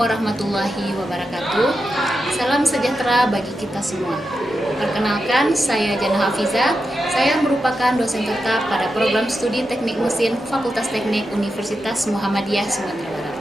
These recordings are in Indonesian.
warahmatullahi wabarakatuh. Salam sejahtera bagi kita semua. Perkenalkan, saya Jana Hafiza. Saya merupakan dosen tetap pada program studi Teknik Mesin Fakultas Teknik Universitas Muhammadiyah Sumatera Barat.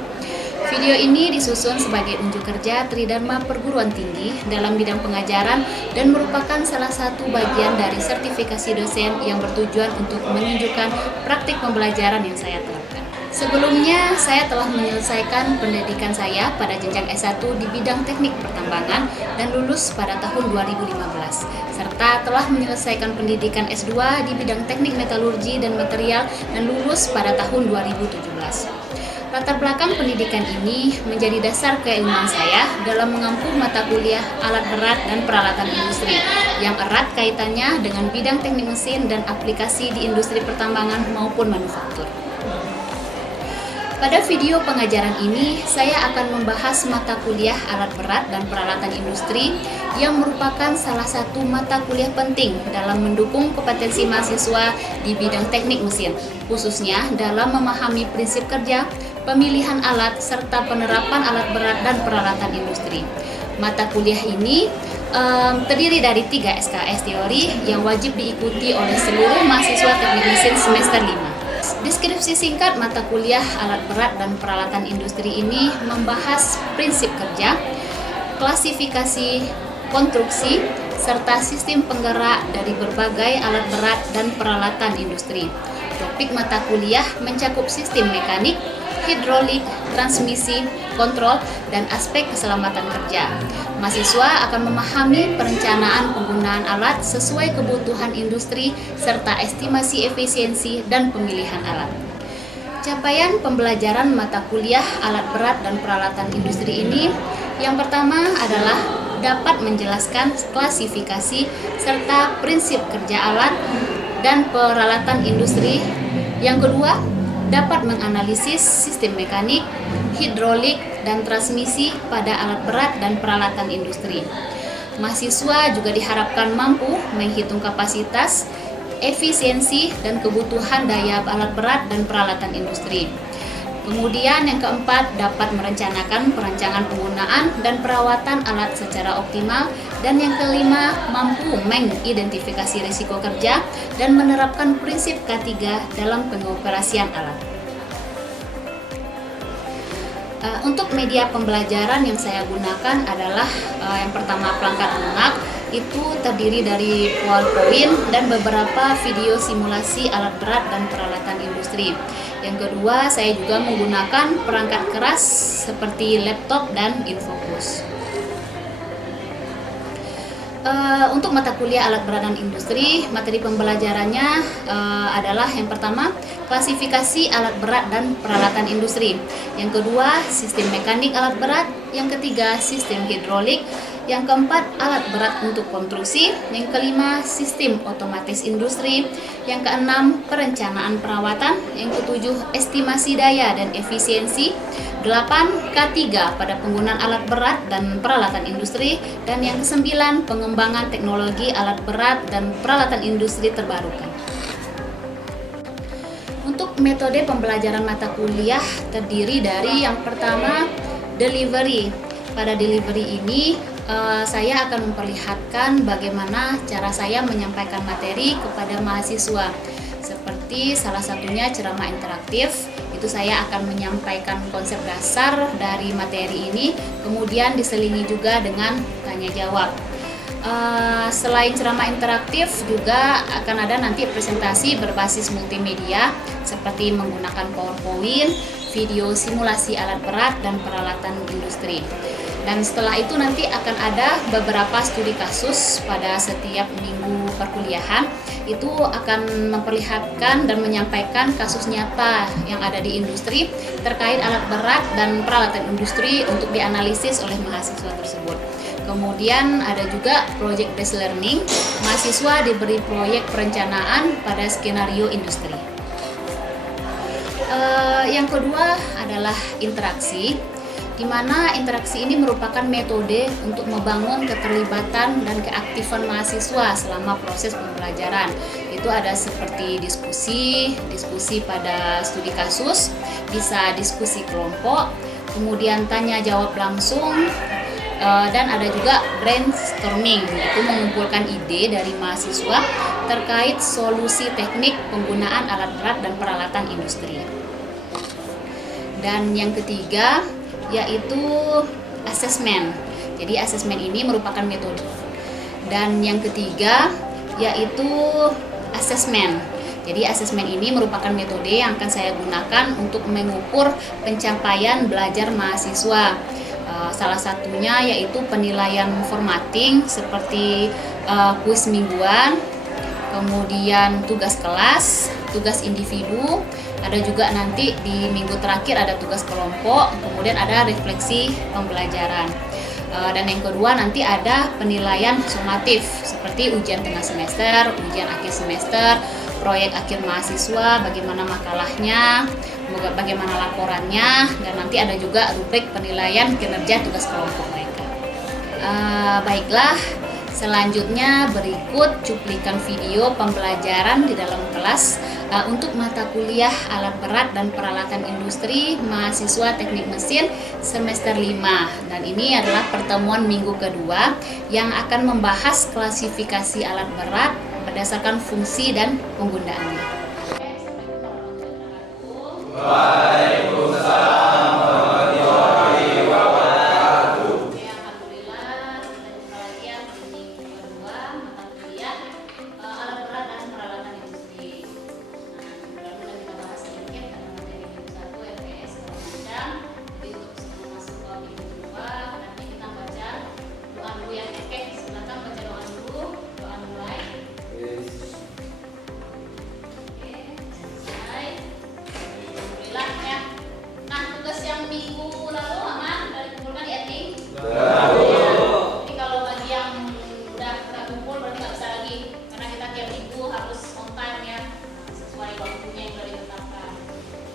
Video ini disusun sebagai unjuk kerja Tridharma Perguruan Tinggi dalam bidang pengajaran dan merupakan salah satu bagian dari sertifikasi dosen yang bertujuan untuk menunjukkan praktik pembelajaran yang saya terapkan. Sebelumnya, saya telah menyelesaikan pendidikan saya pada jenjang S1 di bidang teknik pertambangan dan lulus pada tahun 2015, serta telah menyelesaikan pendidikan S2 di bidang teknik metalurgi dan material dan lulus pada tahun 2017. Latar belakang pendidikan ini menjadi dasar keilmuan saya dalam mengampu mata kuliah alat berat dan peralatan industri yang erat kaitannya dengan bidang teknik mesin dan aplikasi di industri pertambangan maupun manufaktur. Pada video pengajaran ini, saya akan membahas mata kuliah alat berat dan peralatan industri yang merupakan salah satu mata kuliah penting dalam mendukung kompetensi mahasiswa di bidang teknik mesin, khususnya dalam memahami prinsip kerja, pemilihan alat, serta penerapan alat berat dan peralatan industri. Mata kuliah ini terdiri dari 3 SKS teori yang wajib diikuti oleh seluruh mahasiswa teknik mesin semester 5. Deskripsi singkat mata kuliah alat berat dan peralatan industri ini membahas prinsip kerja, klasifikasi, konstruksi, serta sistem penggerak dari berbagai alat berat dan peralatan industri. Topik mata kuliah mencakup sistem mekanik, hidrolik, transmisi, kontrol, dan aspek keselamatan kerja. Mahasiswa akan memahami perencanaan penggunaan alat sesuai kebutuhan industri serta estimasi efisiensi dan pemilihan alat. Capaian pembelajaran mata kuliah alat berat dan peralatan industri ini yang pertama adalah dapat menjelaskan klasifikasi serta prinsip kerja alat dan peralatan industri. Yang kedua, dapat menganalisis sistem mekanik, hidrolik, dan transmisi pada alat berat dan peralatan industri. Mahasiswa juga diharapkan mampu menghitung kapasitas, efisiensi, dan kebutuhan daya alat berat dan peralatan industri. Kemudian yang keempat, dapat merencanakan perancangan penggunaan dan perawatan alat secara optimal. Dan yang kelima, mampu mengidentifikasi risiko kerja dan menerapkan prinsip K3 dalam pengoperasian alat. Untuk media pembelajaran yang saya gunakan adalah yang pertama perangkat lunak, itu terdiri dari PowerPoint dan beberapa video simulasi alat berat dan peralatan industri. Yang kedua, saya juga menggunakan perangkat keras seperti laptop dan infocus. Untuk mata kuliah alat berat dan industri, materi pembelajarannya adalah yang pertama, klasifikasi alat berat dan peralatan industri. Yang kedua, sistem mekanik alat berat. Yang ketiga, sistem hidrolik. Yang keempat, alat berat untuk konstruksi. Yang kelima, sistem otomatis industri. Yang keenam, perencanaan perawatan. Yang ketujuh, estimasi daya dan efisiensi. 8. K3 pada penggunaan alat berat dan peralatan industri. Dan yang kesembilan, pengembangan teknologi alat berat dan peralatan industri terbarukan. Untuk metode pembelajaran mata kuliah terdiri dari yang pertama, delivery. Pada delivery ini, saya akan memperlihatkan bagaimana cara saya menyampaikan materi kepada mahasiswa. Seperti salah satunya ceramah interaktif, itu saya akan menyampaikan konsep dasar dari materi ini, kemudian diselingi juga dengan tanya jawab. Selain ceramah interaktif juga akan ada nanti presentasi berbasis multimedia seperti menggunakan PowerPoint, video simulasi alat berat dan peralatan industri. Dan setelah itu nanti akan ada beberapa studi kasus pada setiap minggu perkuliahan. Itu akan memperlihatkan dan menyampaikan kasus nyata yang ada di industri terkait alat berat dan peralatan industri untuk dianalisis oleh mahasiswa tersebut. Kemudian ada juga project based learning. Mahasiswa diberi proyek perencanaan pada skenario industri. Yang kedua adalah interaksi, di mana interaksi ini merupakan metode untuk membangun keterlibatan dan keaktifan mahasiswa selama proses pembelajaran. Itu ada seperti diskusi pada studi kasus, bisa diskusi kelompok, kemudian tanya jawab langsung, dan ada juga brainstorming, yaitu mengumpulkan ide dari mahasiswa terkait solusi teknik penggunaan alat berat dan peralatan industri. Dan yang ketiga yaitu asesmen. Jadi asesmen ini merupakan metode. Dan yang ketiga yaitu asesmen. Jadi asesmen ini merupakan metode yang akan saya gunakan untuk mengukur pencapaian belajar mahasiswa. Salah satunya yaitu penilaian formatting seperti kuis mingguan, kemudian tugas kelas, tugas individu, ada juga nanti di minggu terakhir ada tugas kelompok, kemudian ada refleksi pembelajaran. Dan yang kedua nanti ada penilaian sumatif seperti ujian tengah semester, ujian akhir semester, proyek akhir mahasiswa, bagaimana makalahnya, bagaimana laporannya, dan nanti ada juga rubrik penilaian kinerja tugas kelompok mereka. Baiklah, selanjutnya berikut cuplikan video pembelajaran di dalam kelas untuk mata kuliah alat berat dan peralatan industri mahasiswa teknik mesin semester 5. Dan ini adalah pertemuan minggu kedua yang akan membahas klasifikasi alat berat berdasarkan fungsi dan penggunaannya. Waalaikumsalam warahmatullahi wabarakatuh. Alhamdulillah, kita jumpa lagi ya di minggu kedua mata kuliah alat berat dan peralatan industri. Nah, lalu kita bahas sedikit karena materi minggu 1 LPS segala macam. Jadi untuk sebelum masuk ke minggu kedua, nanti kita baca doa dulu ya. Oke, silakan baca doa dulu. Doa mulai. Oke, selesai. Alhamdulillah ya. Nah, tugas yang minggu lalu aman udah dikumpulkan di editing? Jadi kalau bagi yang udah kumpul berarti nggak bisa lagi karena kita tiap minggu harus on time ya, sesuai waktunya yang sudah ditetapkan.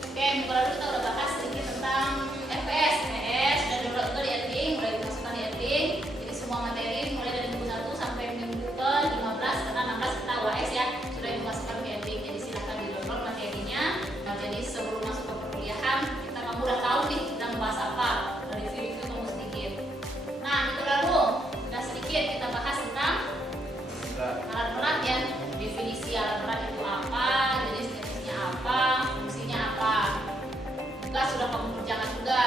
Oke, minggu lalu kita udah bahas sedikit tentang FPS dan download itu di editing, udah dimasukkan di editing. Jadi semua materi mulai dari minggu 1 sampai minggu ke 15 karena 16 kita UAS ya sudah dimasukkan di editing. Jadi silahkan di download materinya. Nah, jadi sebelum masuk ke perkuliahan kamu udah tahu nih kita membahas apa, dari review kamu sedikit. Nah, itu lalu udah sedikit kita bahas tentang alat berat ya, definisi alat berat itu apa, jenis-jenisnya apa, fungsinya apa. Juga sudah kamu kerjakan juga.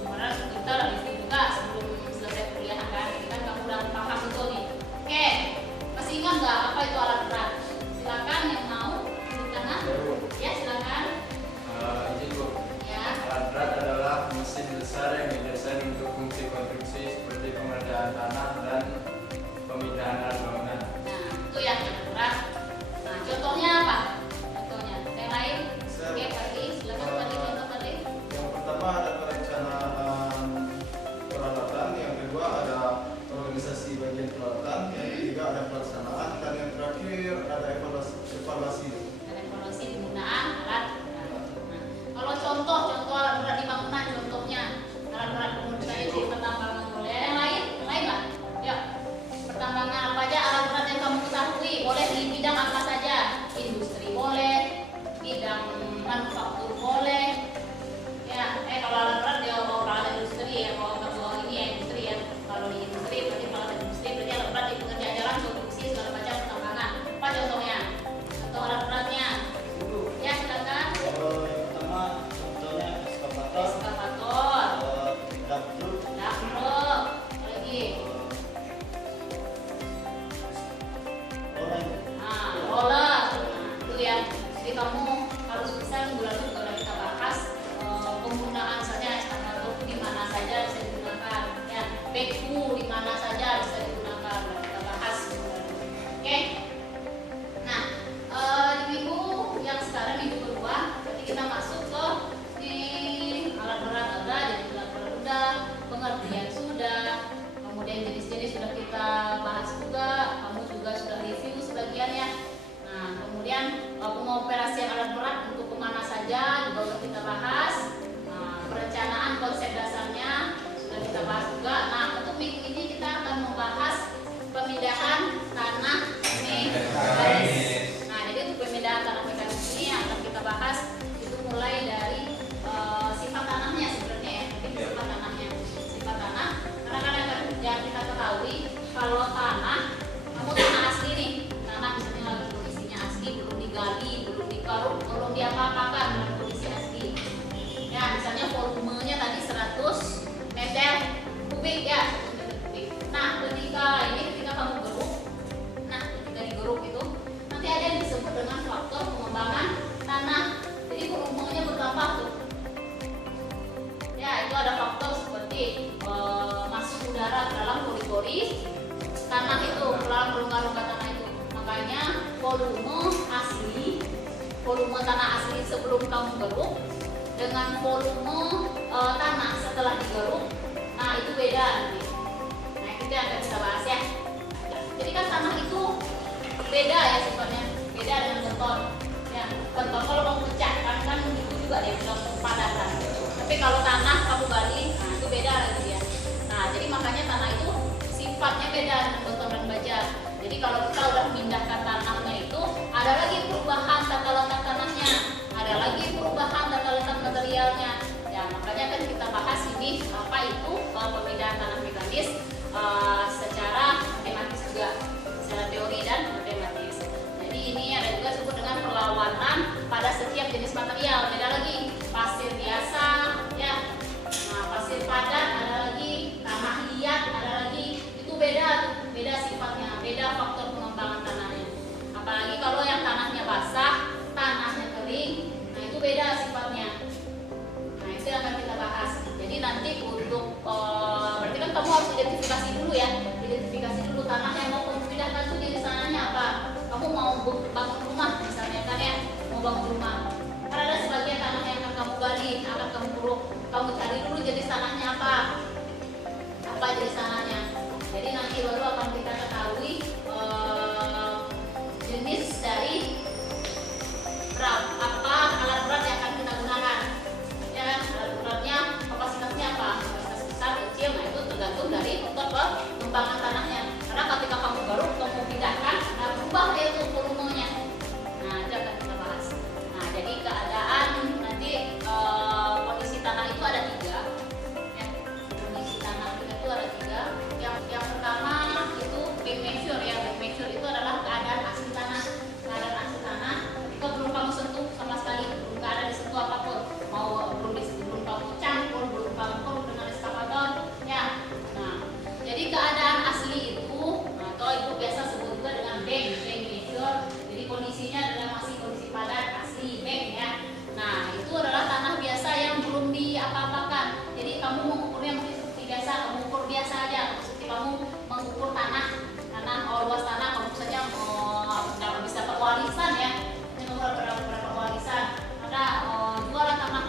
Sebenarnya kita udah review juga sebelum selesai kuliah kan, jadi kan kamu udah paham betul nih. Oke, masih ingat nggak apa itu alat berat? Silakan yang mau di tangan. Ya, silakan. Alat berat adalah mesin besar yang didesain untuk fungsi konstruksi seperti pengerjaan tanah dan pemindahan alat bangunan. Nah, itu yang berat. Nah, contohnya apa? Contohnya, yang lain? Oke, Fadli, silakan Fadli, contoh Fadli. Yang pertama ada perencanaan peralatan, yang kedua ada organisasi bagian peralatan, yang ketiga ada pelaksanaan, dan yang terakhir ada evaluasi. Dan evaluasi penggunaan alat berat. Nah, kalau contoh alat berat di bangunan, contohnya alat berat penggunaan di pertambangan boleh. Yang lain nggak? Ya, pertambangan apa aja alat berat yang kamu ketahui? Boleh di bidang apa saja? Industri boleh, bidang manufaktur boleh. Ya, kalau alat berat dia bawa peralatan industri ya, bawa ini ya industri ya. Kalau di industri berarti peralatan industri berarti alat berat di pekerjaan jalan, konstruksi segala macam pertambangan. Apa contohnya? Contoh alat berat kalau tanah, kamu tanah asli nih, tanah misalnya lagi kondisinya asli, belum digali, belum dikaruk, belum diapa-apakan, dalam kondisi asli. Ya, misalnya volumenya tadi 100 meter kubik ya, 100 meter kubik. Nah, ketika kamu geruk, ketika digeruk itu nanti ada yang disebut dengan faktor pengembangan tanah. Jadi volumenya bertambah tuh. Ya, itu ada faktor seperti masuk udara ke dalam pori-pori tanah itu, ke dalam rongga-rongga tanah itu. Makanya volume tanah asli sebelum kamu geruk dengan volume tanah setelah digeruk, nah itu beda nanti. Nah itu yang akan kita bahas ya. Jadi kan tanah itu beda ya sifatnya, beda dengan beton. Ya, beton kalau kamu pecah kan itu juga dia bilang kepadatan. Tapi kalau tanah kamu gali, nah itu beda lagi ya. Nah jadi makanya tanah itu sifatnya beda dengan beton dan baja. Jadi kalau kita udah memindahkan tanahnya itu, ada lagi perubahan tata letak tanahnya, ada lagi perubahan tata letak materialnya. Ya makanya kan kita bahas ini apa itu pemindahan tanah mekanis secara matematis juga, secara teori dan matematis. Jadi ini ada juga disebut dengan perlawanan pada setiap jenis material. Beda lagi pasir biasa, ya. Nah pasir padat ada lagi, tanah liat ada lagi. Itu beda sifatnya, beda faktor pengembangan tanahnya. Apalagi kalau yang tanahnya basah, tanahnya kering, nah itu beda sifatnya. Nah itu yang akan kita bahas. Jadi nanti untuk berarti kan kamu harus identifikasi dulu ya, identifikasi dulu tanah yang mau kamu pindahkan itu jenis tanahnya apa. Kamu mau bangun rumah misalnya kan ya, mau bangun rumah. Karena ada sebagian tanah yang akan kamu gali, akan kamu geruk, kamu cari dulu jenis tanahnya apa jenis tanahnya. Jadi nanti baru akan kita ketahui jenis dari apa alat berat yang akan kita gunakan. Ya kan, alat beratnya kapasitasnya apa? Kapasitas besar, kecil, nah itu tergantung dari faktor pengembangan tanahnya. Karena ketika kamu garuk, kamu pindahkan, nah berubah dia tuh volumenya. Nah itu akan kita bahas. Nah jadi keadaan nanti kondisi tanah itu ada 3. Ya, kondisi tanah itu ada 3. Yang pertama itu back measure ya. Back measure itu adalah keadaan asli tanah. Keadaan asli tanah itu belum kamu sentuh sama sekali, belum ada disentuh apapun. Belum kamu campur, belum kamu keruk dengan eskavator ya. Nah, jadi keadaan asli itu atau itu biasa sebut juga dengan back measure. Jadi kondisinya adalah masih kondisi padat asli back ya. Nah, itu adalah tanah biasa yang belum diapa-apakan. Jadi kamu mengukurnya mungkin seperti biasa, kamu ukur biasa aja. Seperti kamu mengukur tanah luas tanah, kamu saja bisa perwarisan ya. Ini berapa warisan. Ada jualan tanah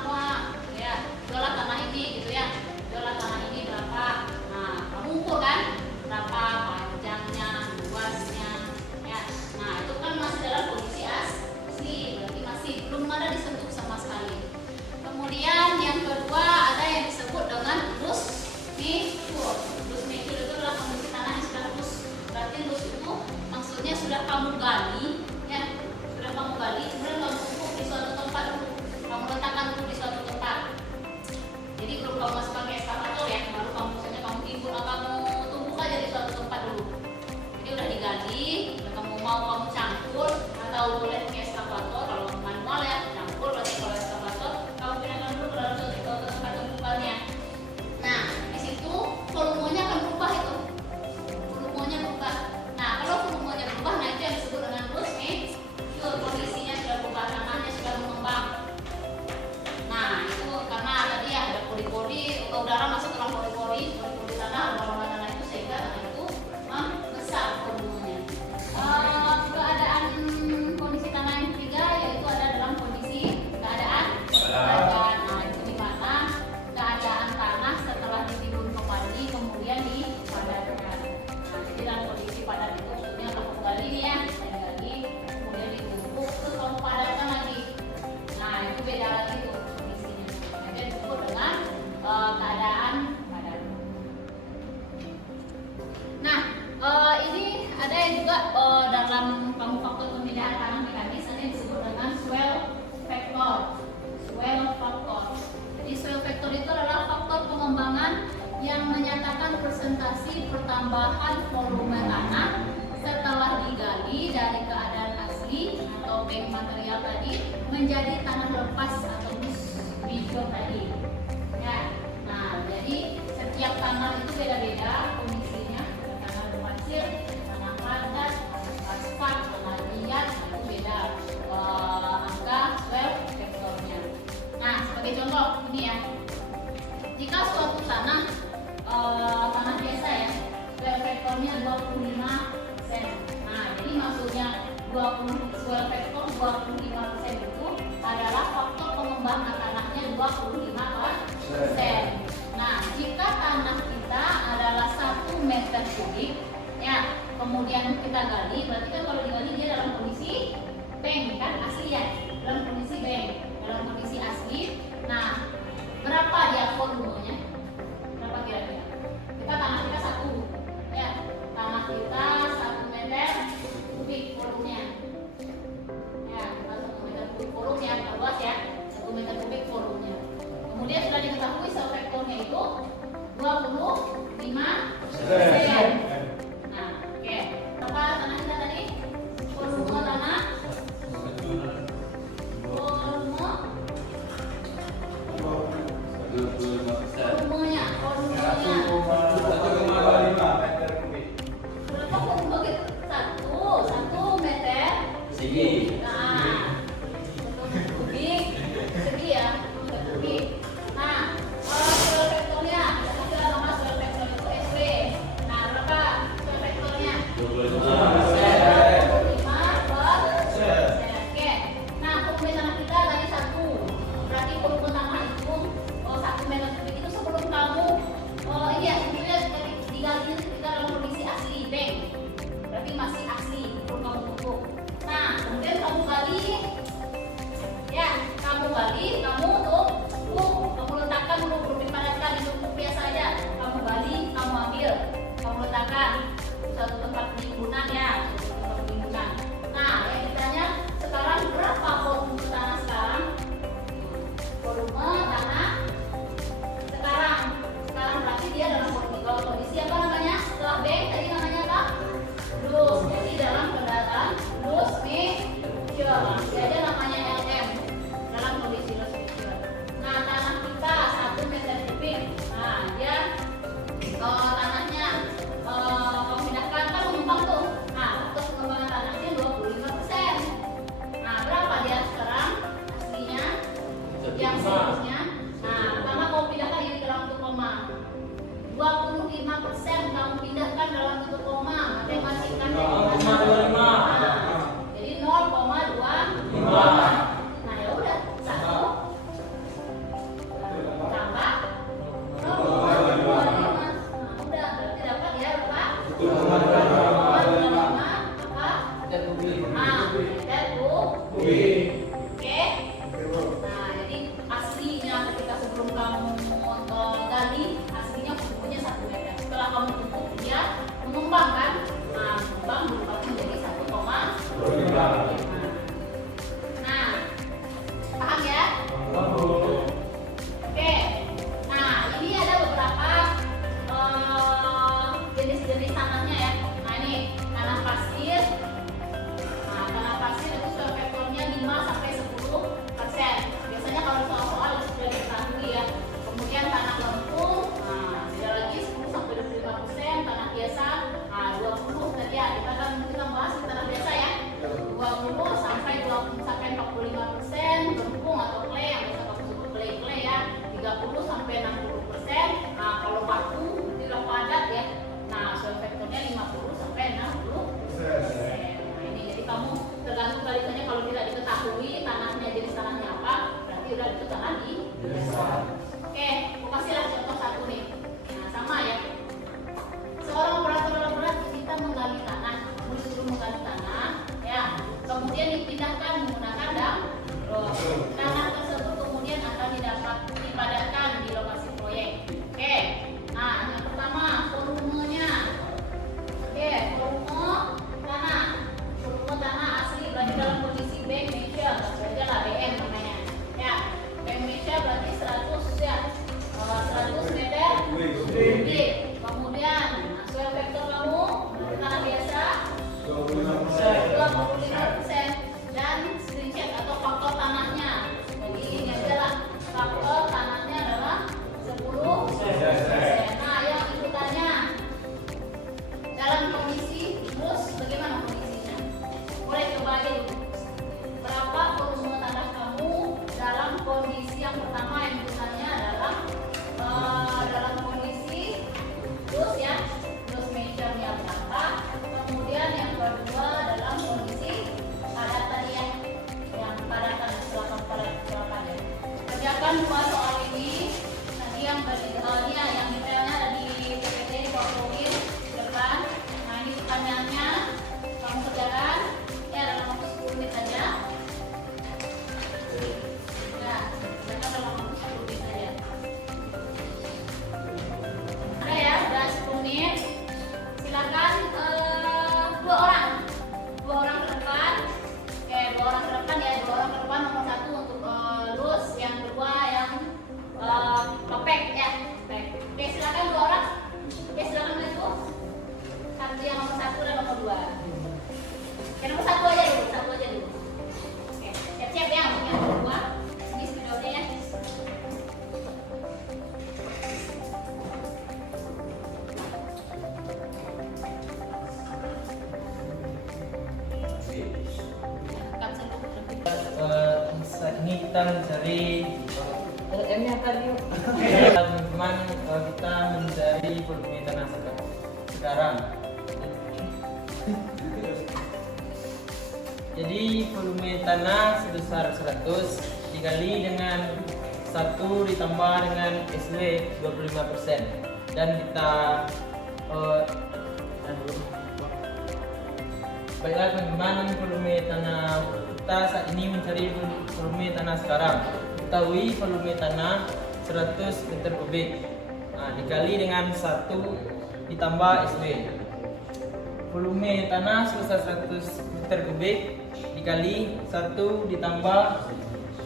ya, jualan tanah ini gitu ya. Jualan tanah ini berapa? Nah, kamu ukur kan berapa panjangnya, luasnya ya. Nah, itu kan masih dalam kondisi asli, berarti masih belum ada disentuh sama sekali. Kemudian yang kedua ada yang disebut dengan loose measure. Loose measure itu adalah kondisi tanah yang sudah loose. Berarti loose itu maksudnya sudah kamu gali ya, sudah kamu gali, kemudian kamu ukur di suatu tempat dulu, kamu letakkan dulu di suatu tempat. Jadi belum kamu masukkan ke eskavator ya, baru kamu misalnya kamu timbul atau kamu tumbuk aja di suatu tempat dulu. Jadi udah digali, udah kamu campur atau boleh ke eskavator kalau manual ya, campur berarti kalau eskavator kamu pindahkan dulu ke dalam suatu tempat tumpukannya. Nah di situ volumenya akan berubah itu, volumenya berubah. Nah kalau volumenya berubah, nah itu yang disebut dengan loose measure. Kondisinya sudah berubah, tanahnya sudah mengembang. Nah itu karena tadi ya ada pori-pori, udara masuk ke dalam pori-pori tanah, rongga tanah itu sehingga tanah itu membesar volumenya. Keadaan kondisi tanah yang ketiga yaitu ada dalam kondisi keadaan padat. Nah itu di mana keadaan tanah setelah ditimbun kembali kemudian dipadatkan. Nah jadi dalam kondisi padat itu maksudnya kamu gali nih ya, gali kemudian ditumbuk terus kamu padatkan lagi. Nah itu beda lagi tuh kondisinya. Nanti disebut dengan keadaan padat. Nah ini ada yang juga dalam kamu faktor pemindahan tanah mekanis ada yang disebut dengan swell factor. Swell factor. Jadi swell factor itu adalah faktor pengembangan yang menyatakan presentasi pertambahan volume tanah setelah digali dari keadaan asli atau bank material tadi menjadi tanah lepas atau hijau tadi. Ya, nah jadi setiap tanah itu beda-beda kondisinya. Tanah berpasir, tanah padat, tanah asfalt, tanah liat itu beda angka swell faktornya. Nah sebagai contoh ini ya, jika suatu tanah biasa ya, swell faktornya 25%. Nah jadi maksudnya 20 swell faktor 25% itu adalah faktor pengembangan tanahnya 25%. Nah, jika tanah kita adalah 1 meter kubik, ya, kemudian kita gali, berarti kan kalau digali dia dalam kondisi bank kan asli ya, dalam kondisi bank, dalam kondisi asli. Nah, berapa dia volumenya? Berapa kira-kira? Tanah kita 1, ya, tanah kita 1 meter kubik volumenya. Ya, 1 meter kubik volumenya, kita luas ya, 1 meter kubik volumenya. Kemudian sudah diketahui swell faktornya itu 25%. Nah, oke. Berapa tanah kita tadi? Volume tanah? Volumenya. Berapa volume kita? 1 meter Segi. Nah, kubik segi ya, kubik. Nah, swell faktornya, kita nama swell faktor itu SW. Nah, berapa swell faktornya? 25%. Oke. Nah, volume tanah kita tadi 1. Berarti volume tanah itu 1 meter kubik itu sebelum kamu ini ya sebetulnya digali kita dalam kondisi asli bank. Berarti masih asli belum kamu tutup. Nah, kemudian Oke, nomor satu aja dulu, satu aja dulu. Oke, siap-siap ya untuk yang kedua. Ini videonya ya. Ini kita mencari M-nya tadi. Teman-teman, kita mencari volume tanah sekarang. Jadi volume tanah sebesar 100 dikali dengan 1 ditambah dengan SW 25%, dan kita baiklah teman-teman, volume tanah kita saat ini mencari volume tanah sekarang. Ketahui volume tanah 100 meter kubik, dikali dengan 1 ditambah SW. Volume tanah sebesar 100 meter kubik dikali 1 ditambah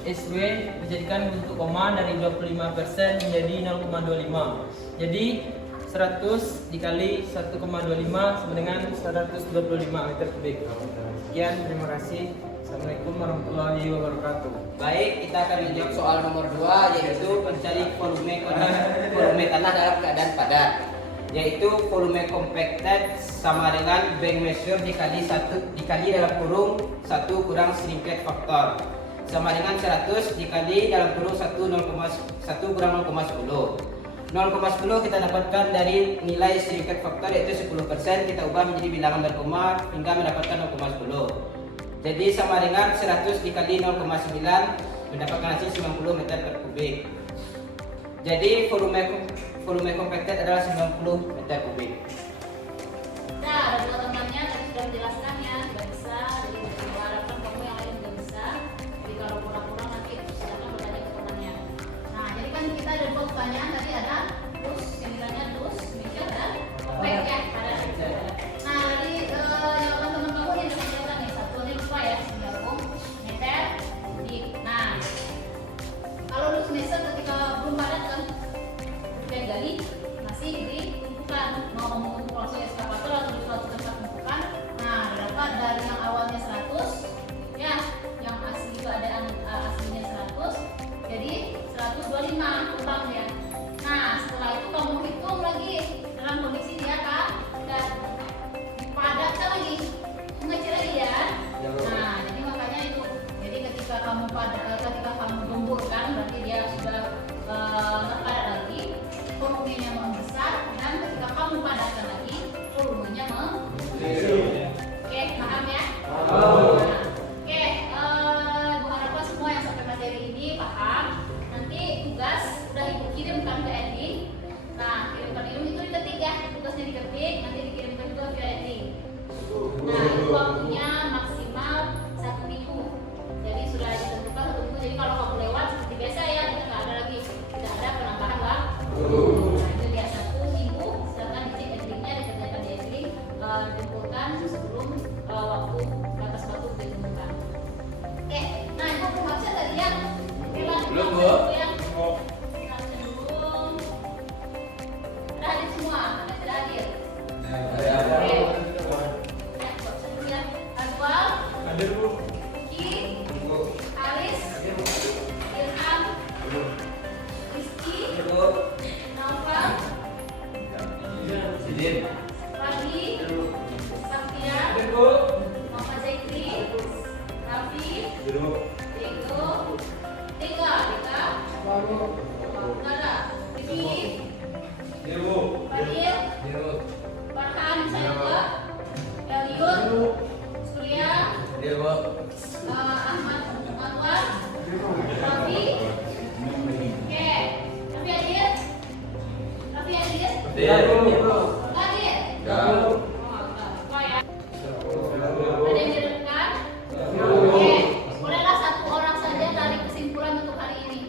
SW dijadikan bentuk koma dari 25% menjadi 0,25. Jadi 100 dikali 1,25 sama dengan 125 meter kubik. Sekian, terima kasih. Assalamualaikum warahmatullahi wabarakatuh. Baik, kita akan menjawab soal nomor 2, yaitu mencari volume tanah dalam keadaan padat. Yaitu volume compacted sama dengan bank measure dikali dalam kurung 1 kurang shrinkage factor sama dengan 100 dikali dalam kurung 1 kurang 0,10. 0,10 kita dapatkan dari nilai shrinkage factor, yaitu 10%, kita ubah menjadi bilangan berkoma hingga mendapatkan 0,10. Jadi sama dengan 100 dikali 0,9 mendapatkan hasil 90 meter per kubik. Jadi volume compacted adalah 90 meter kubik. Nah, ada dua temannya tadi sudah menjelaskan ya, sudah bisa. Jadi kita harapkan kamu yang lain juga bisa. Jadi kalau kurang-kurang nanti silakan bertanya ke temannya. Nah, jadi kan kita ada dua pertanyaan tadi, ada terus yang ditanya terus measure dan compact ya, ada. Nah, tadi jawaban teman kamu yang sudah kelihatan nih, satunya lupa ya, 90 meter kubik. Nah, kalau terus measure ketika belum padat kan udah gali masih ditumpukan, mau mengumpul langsung eskavator atau di suatu tempat tumpukan. Nah, dapat dari yang awalnya 100 ya, yang asli keadaan aslinya 100 jadi 125 kurang ya. Nah, setelah itu kamu hitung lagi dalam kondisi dia kan dan dipadatkan lagi, mengecil lagi ya. Nah, jadi makanya itu, jadi ketika kamu gemburkan berarti dia sudah terpadat lagi, volumenya membesar, dan ketika kamu padatkan lagi volumenya mengecil. Oke, paham ya? Nah, oke, gue harapkan semua yang sampai materi ini paham. Nanti tugas udah ibu kirimkan ke Edi. Nah, kirimkan itu diketik ya, tugasnya diketik, nanti dikirimkan juga ke Edi. Nah, itu waktunya maksimal 1 minggu. Jadi sudah ditentukan 1 minggu. Jadi kalau kamu lewat seperti biasa ya, kita nggak ada lagi, tidak ada penambahan waktu. Nah, itu dia 1 minggu. Silakan dicek edlingnya, dikerjakan di edling, dikumpulkan sebelum waktu batas waktu ditentukan. Oke, nah itu pembahasan tadi ya. Belum, Bu. Ya. Belum. Sudah hadir semua, ada tidak hadir? Oke. Ya, baca dulu ya. Adwal, Hadir Bu. Ki, Aris, Ilham, Rizky, Naufal, Fadi, Safia, Muhammad Zaitri, Raffi, Diego, Dika, Nada, Vivi, Fadil, Farhan, saya juga, Eliud, Surya, Ahmad Anwar, Raffi. Oke, Raffi hadir? Raffi hadir? Hadir? Oh ya. Ada yang direkam? Oke, bolehlah satu orang saja tarik kesimpulan untuk hari ini.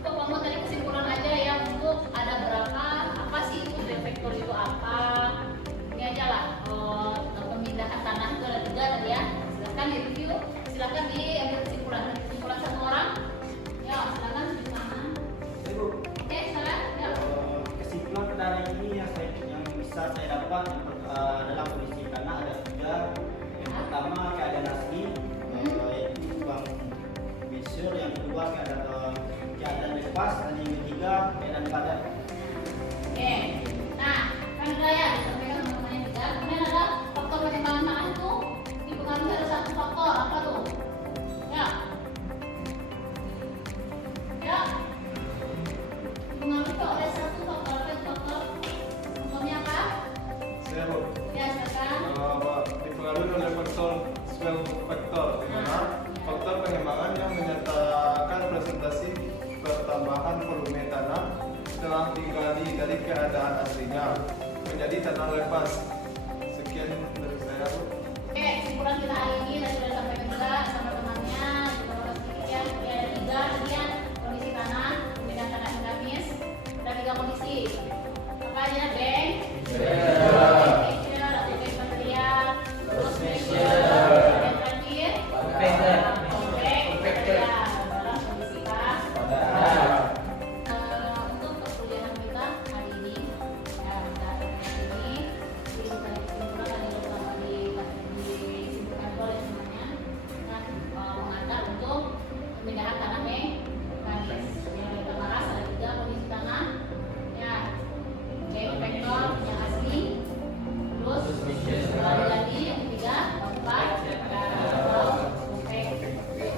Untuk kamu tarik kesimpulan aja ya, untuk ada berapa, apa sih itu defektor itu apa? Ini aja lah, pemindahan tanah itu ada 3 tadi ya. Silakan di review, silakan diambil kesimpulan. Kesimpulan satu orang. Ya, silakan di sana. Oke, silakan. Ya. Kesimpulan pada hari ini yang bisa saya dapat dalam kondisi tanah ada 3. Yang secara lepas. Sekian dari saya, Bu. Oke, kesimpulan kita hari ini tadi sudah disampaikan juga sama temannya, juga sedikit ya. Ya, ada 3 tadi ya, kondisi tanah, perbedaan tanah dinamis, ada 3 kondisi. Apa aja, Bang? Measure, atau base material, terus measure, dan terakhir, compact material dalam kondisi pas. Untuk perkuliahan kita hari ini, ya kita ini kita disimpulkan tadi pertama disimpulkan oleh semuanya dengan mengantar untuk pemindahan tanah mekanis. Yang kita bahas ada 3 kondisi tanah, ya, baik vektor yang asli, terus ganti yang ketiga, keempat, compact.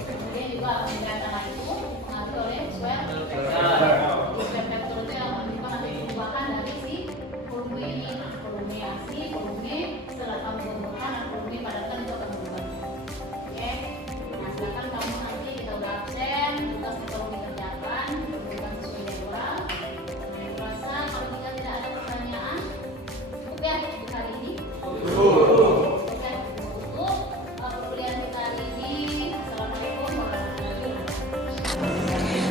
Kemudian juga pemindahan tanah itu mengatur oleh swell vektor itu yang menunjukkan nanti perubahan dari si volume ini, volume asli, volume setelah kamu kumpulkan dan volume padatkan itu akan berubah. Oke, nah sedangkan kamu nanti kita udah absen, tugas kita belum dikerjakan, bukan sesuai jadwal. Saya rasa kalau kita tidak ada pertanyaan, cukup ya untuk hari ini. Oke, tutup perkuliahan kita hari ini. Assalamualaikum warahmatullahi wabarakatuh.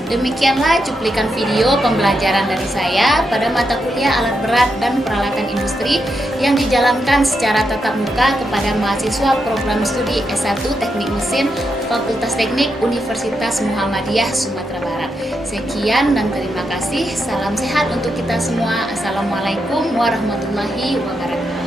Demikianlah cuplikan video pembelajaran dari saya pada mata kuliah alat berat dan peralatan industri yang dijalankan secara tatap muka kepada mahasiswa program studi S1 Teknik Mesin Fakultas Teknik Universitas Muhammadiyah Sumatera Barat. Sekian dan terima kasih. Salam sehat untuk kita semua. Assalamualaikum warahmatullahi wabarakatuh.